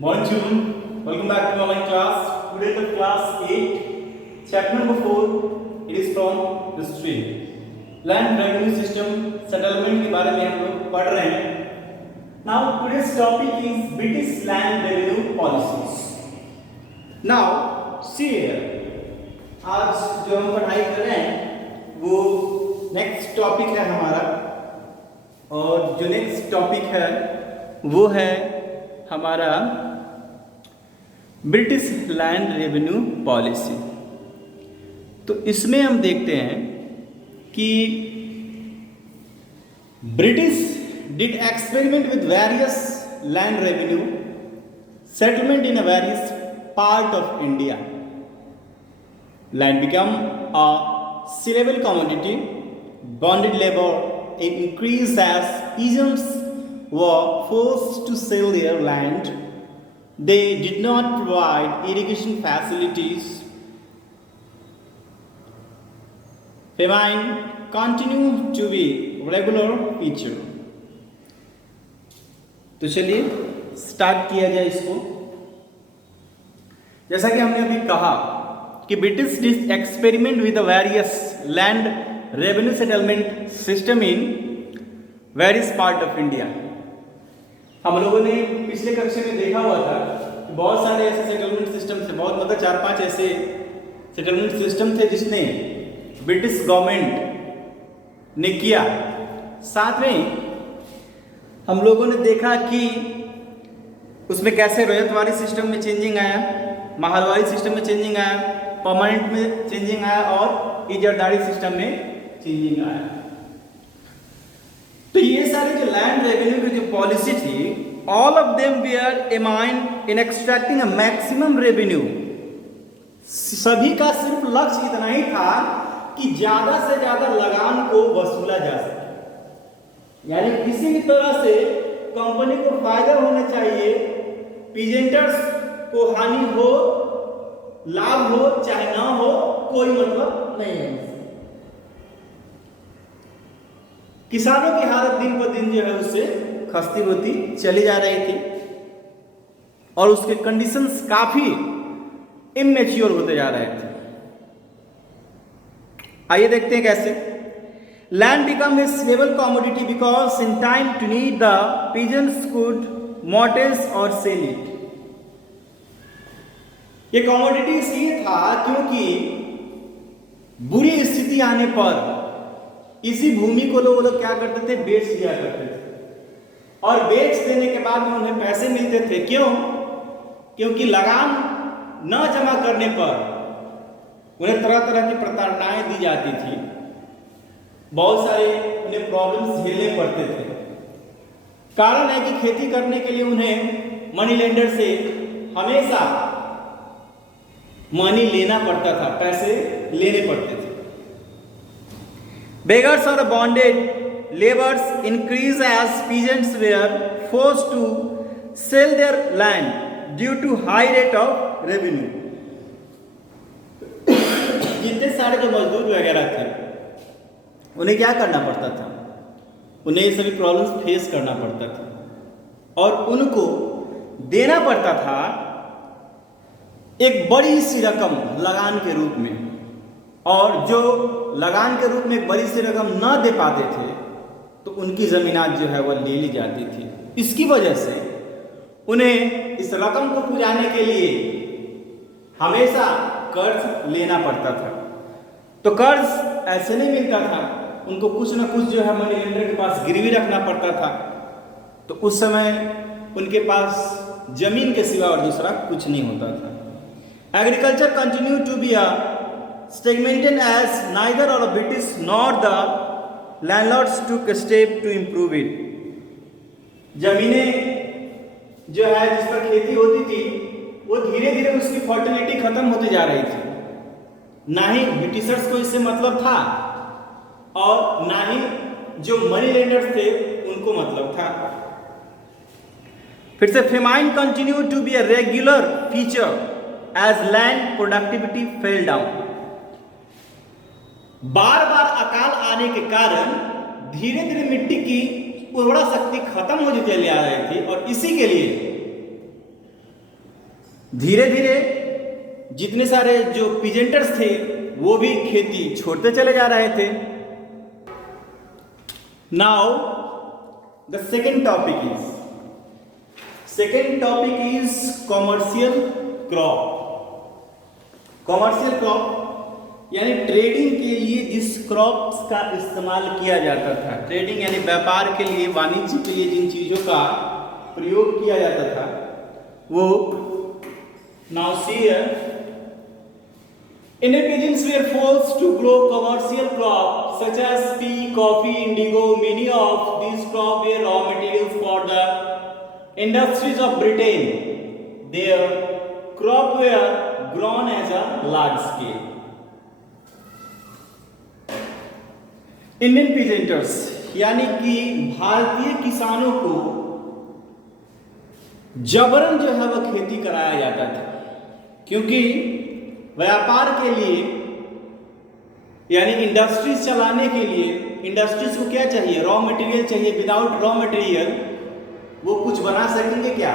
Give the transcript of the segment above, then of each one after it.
Bonjour, welcome back to online class. Today the class 8, chapter number 4. It is from history. Land revenue system settlement के बारे में हम लोग पढ़ रहे हैं. Now today's topic is British land revenue policies. Now see here. आज जो हम पढ़ाई कर रहे हैं वो नेक्स्ट टॉपिक है हमारा, और जो नेक्स्ट टॉपिक है वो है हमारा ब्रिटिश लैंड रेवेन्यू पॉलिसी. तो इसमें हम देखते हैं कि British did experiment with various land revenue settlement in a various part of India. Land become a saleable commodity, bonded labor increased as peasants were forced to sell their land. They did not provide irrigation facilities. Famine continued to be regular feature. तो चलिए start किया जाए इसको. जैसा कि हमने अभी कहा कि British did experiment with the various land revenue settlement system in various part of India. हम लोगों ने पिछले कक्षा में देखा हुआ था कि बहुत सारे ऐसे सेटलमेंट सिस्टम थे, बहुत मतलब 4-5 ऐसे सेटलमेंट सिस्टम थे जिसने ब्रिटिश गवर्नमेंट ने किया. साथ में हम लोगों ने देखा कि उसमें कैसे रैयतवाड़ी सिस्टम में चेंजिंग आया, महलवाड़ी सिस्टम में चेंजिंग आया, परमानेंट में चेंजिंग आया और इजारदारी सिस्टम में चेंजिंग आया. तो ये सारे जो लैंड रेवेन्यू की जो पॉलिसी थी, all of them were aimed in extracting a maximum revenue. सभी का सिर्फ लक्ष्य इतना ही था कि ज्यादा से ज्यादा लगान को वसूला जा सके. यानी किसी भी तरह से कंपनी को फायदा होना चाहिए, पीजेंटर्स को हानि हो, लाभ हो चाहे ना हो, कोई मतलब नहीं है. किसानों की हालत दिन पर दिन जो है उससे खस्ती होती चली जा रही थी और उसके कंडीशंस काफी इमेच्योर होते जा रहे थे. आइए देखते हैं कैसे. Land become a stable commodity because in time to need the peasants could mortgage or sell it. ये कमोडिटी इसलिए था क्योंकि बुरी स्थिति आने पर इसी भूमि को लोग क्या करते थे, बेच दिया करते थे. और बेच देने के बाद में उन्हें पैसे मिलते थे. क्यों? क्योंकि लगान न जमा करने पर उन्हें तरह तरह की प्रताड़नाएं दी जाती थी, बहुत सारे उन्हें प्रॉब्लम्स झेलने पड़ते थे. कारण है कि खेती करने के लिए उन्हें मनी लेंडर से हमेशा मनी लेना पड़ता था, पैसे लेने पड़ते थे. Beggars or bonded laborers increased as peasants were forced to sell their land due to high rate of revenue. जितने सारे जो मजदूर वगैरह थे उन्हें क्या करना पड़ता था, उन्हें ये सभी प्रॉब्लम्स फेस करना पड़ता था और उनको देना पड़ता था एक बड़ी सी रकम लगान के रूप में. और जो लगान के रूप में एक बड़ी सी रकम न दे पाते थे तो उनकी जमीनात जो है वह ले ली जाती थी. इसकी वजह से उन्हें इस रकम को पुजाने के लिए हमेशा कर्ज लेना पड़ता था. तो कर्ज ऐसे नहीं मिलता था, उनको कुछ ना कुछ जो है मनी लेंडर के पास गिरवी रखना पड़ता था. तो उस समय उनके पास जमीन के सिवा और दूसरा कुछ नहीं होता था. Agriculture continue to be a stagnant as neither of the British nor the landlords took a step to improve it. जमीनें जो है जिस पर खेती होती थी वो धीरे धीरे उसकी फर्टिलिटी खत्म होती जा रही थी. ना ही ब्रिटिशर्स को इससे मतलब था और ना ही जो मनी लेंडर्स थे उनको मतलब था. फिर से famine continue to be a regular feature as land productivity fell down. बार बार अकाल आने के कारण धीरे धीरे मिट्टी की उर्वरा शक्ति खत्म होती चली आ रही थी और इसी के लिए धीरे धीरे जितने सारे जो पीजेंटर्स थे वो भी खेती छोड़ते चले जा रहे थे। Now the second topic is commercial crop. Commercial crop यानी ट्रेडिंग के लिए जिस क्रॉप्स का इस्तेमाल किया जाता था, ट्रेडिंग यानी व्यापार के लिए, वाणिज्य के लिए जिन चीजों का प्रयोग किया जाता था वो। Now see here, Indian peasants were forced to grow commercial crops such as tea, coffee, indigo. Many of these crops were raw materials for the industries of Britain. Their crops were grown as a large scale. Indian peasants यानी कि भारतीय किसानों को जबरन जो है वह खेती कराया जाता था, क्योंकि व्यापार के लिए यानी इंडस्ट्रीज चलाने के लिए इंडस्ट्रीज को क्या चाहिए? रॉ मटेरियल चाहिए। विदाउट रॉ मटेरियल वो कुछ बना सकेंगे क्या?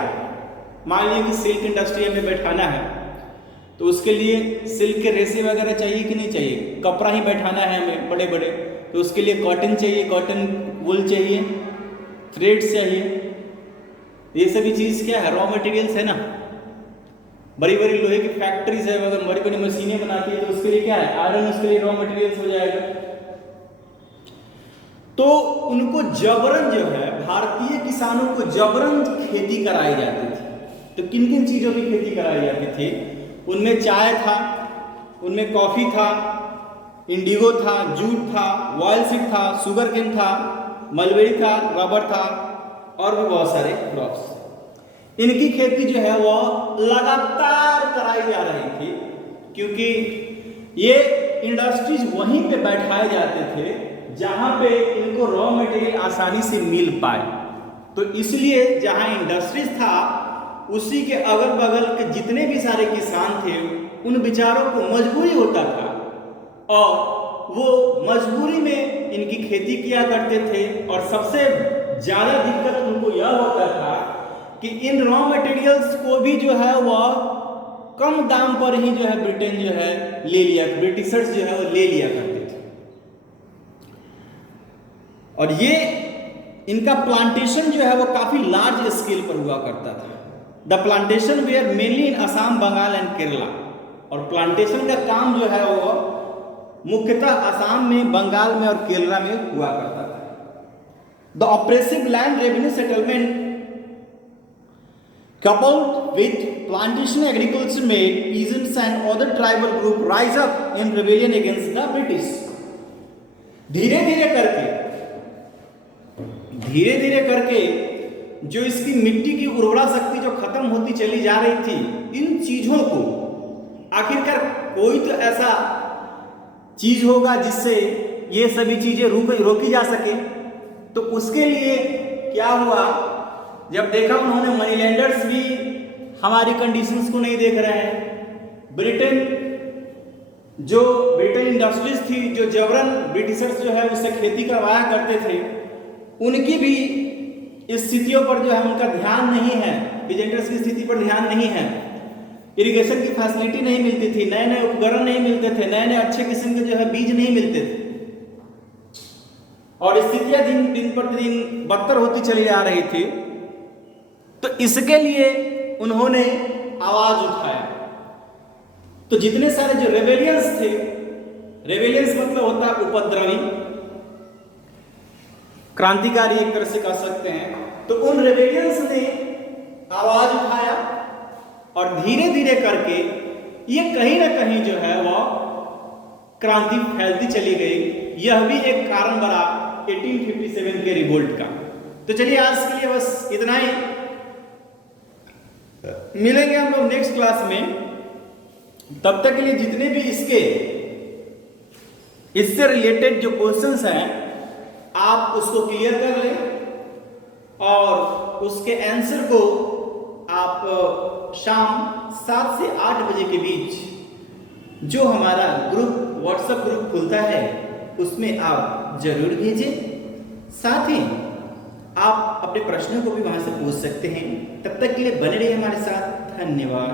मान लीजिए कि सिल्क इंडस्ट्री हमें बैठाना है तो उसके लिए सिल्क के रेशे वगैरह चाहिए कि नहीं चाहिए? कपड़ा ही बैठाना है हमें बड़े बड़े, तो उसके लिए कॉटन चाहिए, कॉटन वूल चाहिए, थ्रेड्स चाहिए। ये सभी चीज़ क्या है? रॉ मटेरियल्स है ना। बड़ी बड़ी लोहे की फैक्ट्रीज है, अगर बड़ी बड़ी मशीनें बनाती है तो उसके लिए क्या है? आयरन उसके लिए रॉ मटेरियल्स हो जाएगा। तो उनको जबरन जो है, भारतीय किसानों को जबरन खेती कराई जाती थी। तो किन किन चीजों की खेती कराई जाती थी? उनमें चाय था, उनमें कॉफी था, इंडिगो था, जूट था, ऑयल सीड था, शुगर केन था, मलबेरी था, रबर था और भी बहुत सारे क्रॉप्स। इनकी खेती जो है वो लगातार कराई जा रही थी, क्योंकि ये इंडस्ट्रीज वहीं पे बैठाए जाते थे जहां पे इनको रॉ मटेरियल आसानी से मिल पाए। तो इसलिए जहां इंडस्ट्रीज था उसी के अगल बगल के जितने भी सारे किसान थे उन बेचारों को मजबूरी होता था और वो मजबूरी में इनकी खेती किया करते थे। और सबसे ज़्यादा दिक्कत उनको यह होता था कि इन रॉ मटेरियल्स को भी जो है वह कम दाम पर ही जो है ब्रिटेन जो है ले लिया, ब्रिटिशर्स जो है वो ले लिया करते थे। और ये इनका प्लांटेशन जो है वो काफी लार्ज स्केल पर हुआ करता था। The plantation were mainly in Assam, Bengal and Kerala. और प्लांटेशन का काम जो है वो मुख्यतः असम में, बंगाल में और केरला में हुआ करता था। The oppressive land revenue settlement coupled with plantation agriculture made peasants and other tribal group rise up in rebellion against the British. धीरे धीरे करके जो इसकी मिट्टी की उर्वरा शक्ति जो खत्म होती चली जा रही थी, इन चीजों को आखिरकार कोई तो ऐसा चीज होगा जिससे ये सभी चीजें रोकी जा सके। तो उसके लिए क्या हुआ, जब देखा उन्होंने मनीलैंडर्स भी हमारी कंडीशंस को नहीं देख रहे हैं, ब्रिटेन इंडस्ट्रीज थी जो जबरन ब्रिटिशर्स जो है उससे खेती करवाया करते थे, उनकी भी स्थितियों पर जो है उनका ध्यान नहीं है, पीजेंटर्स की स्थिति पर ध्यान नहीं है। इरिगेशन की फैसिलिटी नहीं मिलती थी, नए नए उपकरण नहीं मिलते थे, नए नए अच्छे किस्म के जो है बीज नहीं मिलते थे और स्थितियां दिन प्रतिदिन बदतर होती चली आ रही थी। तो इसके लिए उन्होंने आवाज उठाया। तो जितने सारे जो रेबेलियंस थे, रेबेलियंस मतलब होता है उपद्रवी, क्रांतिकारी एक तरह से कह सकते हैं। तो उन रेबेलियंस ने आवाज उठाया और धीरे धीरे करके ये कहीं ना कहीं जो है वो क्रांति फैलती चली गई। यह भी एक कारण बना 1857 के रिवोल्ट का। तो चलिए आज के लिए बस इतना ही, मिलेंगे हम लोग नेक्स्ट क्लास में। तब तक के लिए जितने भी इससे रिलेटेड जो क्वेश्चंस हैं आप उसको क्लियर कर लें और उसके आंसर को आप शाम 7 से 8 बजे के बीच जो हमारा ग्रुप व्हाट्सएप ग्रुप खुलता है उसमें आप जरूर भेजें। साथ ही आप अपने प्रश्नों को भी वहां से पूछ सकते हैं। तब तक के लिए बने रहिए हमारे साथ। धन्यवाद।